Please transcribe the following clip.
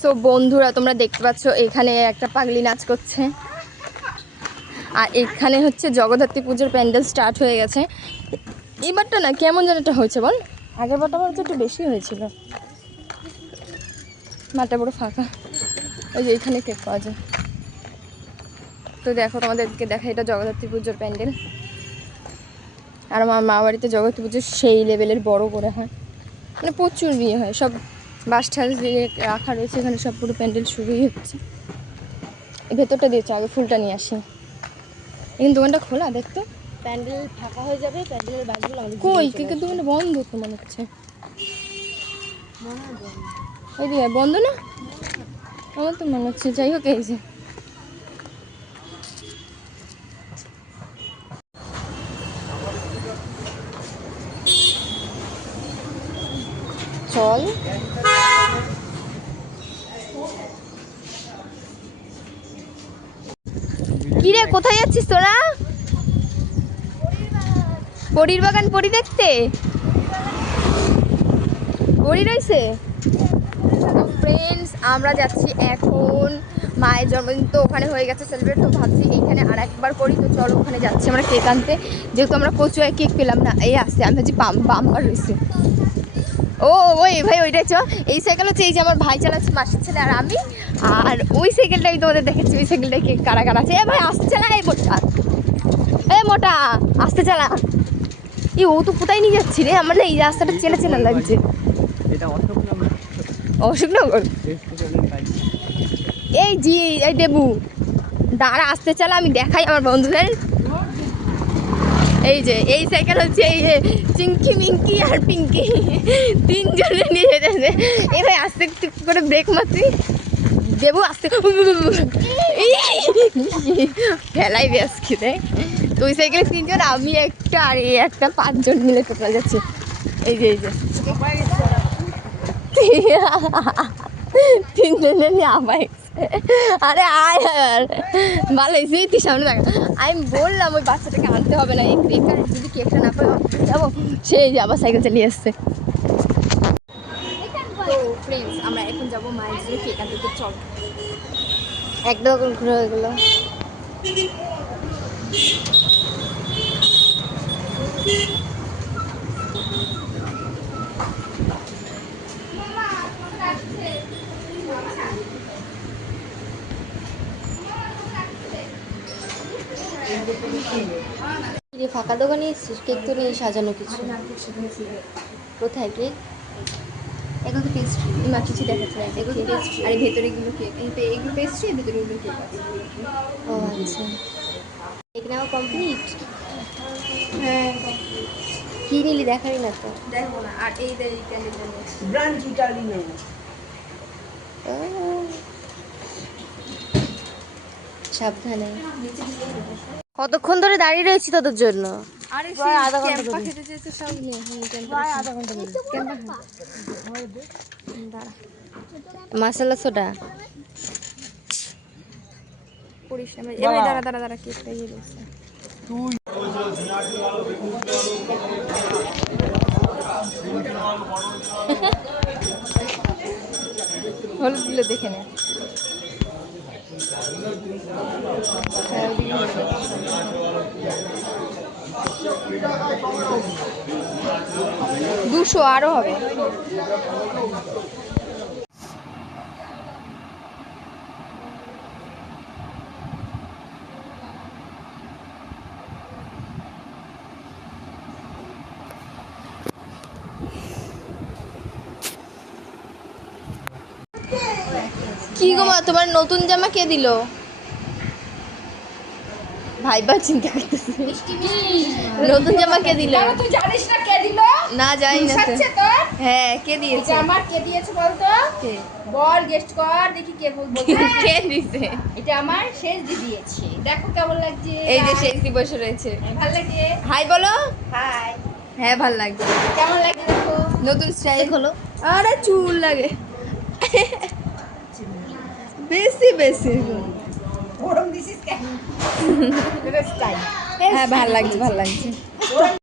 So বন্ধুরা, তোমরা দেখতে পাচ্ছ, এখানে একটা পাগলি নাচ করছে। আর এখানে হচ্ছে জগদ্ধাত্রী পুজোর প্যান্ডেল স্টার্ট হয়ে গেছে। এবারটা না, কেমন যেন একটা হয়েছে বল? আগের বারটা হচ্ছে একটু বেশি হয়েছিল। মাঠটা পুরো ফাঁকা। ওই যে এখানে কেক পাওয়া যায়। তো দেখো, তোমাদেরকে দেখা এটা জগদ্ধাত্রী পুজোর প্যান্ডেল। আর আমার মা বাড়িতে জগদ্ধাত্রী পুজো সেই লেভেলের বড় করে হয়। মানে প্রচুর বিয়ে হয়, সব বাস ঠাস দিয়ে রাখা রয়েছে এখানে সব পুরো প্যান্ডেল শুরুই হচ্ছে ভেতরটা দিয়েছে আগে ফুলটা নিয়ে আসি। এখানে দোকানটা খোলা দেখতো? প্যান্ডেল ফাঁকা হয়ে যাবে প্যান্ডেলের বাসগুলো আমাদের কই? কেকের দোকানটা বন্ধ তো মনে হচ্ছে। এই দিকে বন্ধ না? আমার তো মনে হচ্ছে যাই হোক এই যে। চল। কিরে, কোথায় যাচ্ছিস তোরা? পরির বাগান, পরি দেখতে? পরি রয়েছে? ফ্রেন্ডস আমরা যাচ্ছি এখন মায়ের জন্মদিন, তো ওখানে হয়ে গেছে সেলিব্রেট তো ভাবছি এইখানে আর একবার করি, তো চলো ওখানে যাচ্ছি আমরা কেক আনতে। যেহেতু আমরা কচুয়ায় কেক পেলাম না, এই আসছে আমি ভাবছি বাম বাম্পার রয়েছে। ও ওই ভাই ওইটাই চ এই সাইকেল হচ্ছে এই যে আমার ভাই চালাচ্ছে মাসির ছেলে আর আমি। আর ওই সাইকেলটা আমি তোমাদের দেখেছি ওই সাইকেলটা কেক কারা কারা আছে? এ ভাই আসছে না এই মোটা। এ মোটা আসতে চালা। এই ও তো কোথায় নিয়ে যাচ্ছি রে? আমার না এই রাস্তাটা চেনা চেনা লাগছে। অশোকনগর। এই জি এই দেবু দাঁড়া আসতে চালা আমি দেখাই আমার বন্ধুদের। এই যে, এই সাইকেল হচ্ছে এই যে চিঙ্কি মিঙ্কি আর পিঙ্কি। তিনজনে নিয়ে যেতেছে এ ভাই, আস্তে একটু করে ব্রেক মারছি। দেবু আস্তে ফেলাই ব্যাস খিদে তো ওই সাইকেলে তিনজন, আমি একটা আর এই একটা পাঁচজন মিলে টোটাল যাচ্ছি। এই যে এই যে। তিনজনে নিয়ে আবার আরে আয় আর। ভালো হয়েছে তুই সামনে দেখ। আমি বললাম ওই বাচ্চাটাকে আনতে হবে না, এই বেকার যদি কেকটা না পাই যাব। সেই আবার সাইকেল চালিয়ে আসছে। তো ফ্রেন্ডস আমরা এখন যাব মায়ের জন্য কেক আনতে। চল। একটা দোকান ঘুরে হয়ে গেলো। যে ফাঁকা দোকানে এসেছিস কেক তো নেই সাজানো কিছু। কোথায় কেক? এখন তো পেস্ট্রি মা কিছু দেখাচ্ছে না এগুলো পেস্ট্রি আর ভেতরে এগুলো কেক এই এগুলো পেস্ট্রি আর ভেতরে এগুলো কেক আছে। ও আচ্ছা। কেক নেওয়া কমপ্লিট হ্যাঁ কি নিলি? দেখাই না তো। দেখো না আর এই ব্রাঞ্চ ইটালি নেব। সাবধানে। কতক্ষণ ধরে দাঁড়িয়ে রয়েছি তোদের জন্য? আধা ঘণ্টা সোডা। দাঁড়া দাঁড়া দাঁড়া কেকটা ইয়ে দিচ্ছে। হলুদ দিলে দেখে নে হ্যাঁ, ওইদিকে হলুদ। দুশো আরও হবে। কি গো মা তোমার নতুন জামা কে দিল? ভাইবা চিন্তা করতেছে। নতুন জামা কে দিল? তুই জানিস না কে দিল? না জানি না হ্যাঁ কে দিয়েছে? আমার কে দিয়েছে বলতো? কে? বল গেস্ট কর দেখি কে বলব কে দিছে এটা আমার শেষ দি দিয়েছে। দেখো কেমন লাগছে। এই যে শেষ দি বসে রয়েছে। ভালো লাগে? হাই বলো। হাই হ্যাঁ ভালো লাগছে। কেমন লাগছে দেখো? নতুন স্টাইল হলো। আরে চুল লাগে। বেশি বেশি। গরম দিছিস কেন? হ্যাঁ ভালো লাগছে ভালো লাগছে।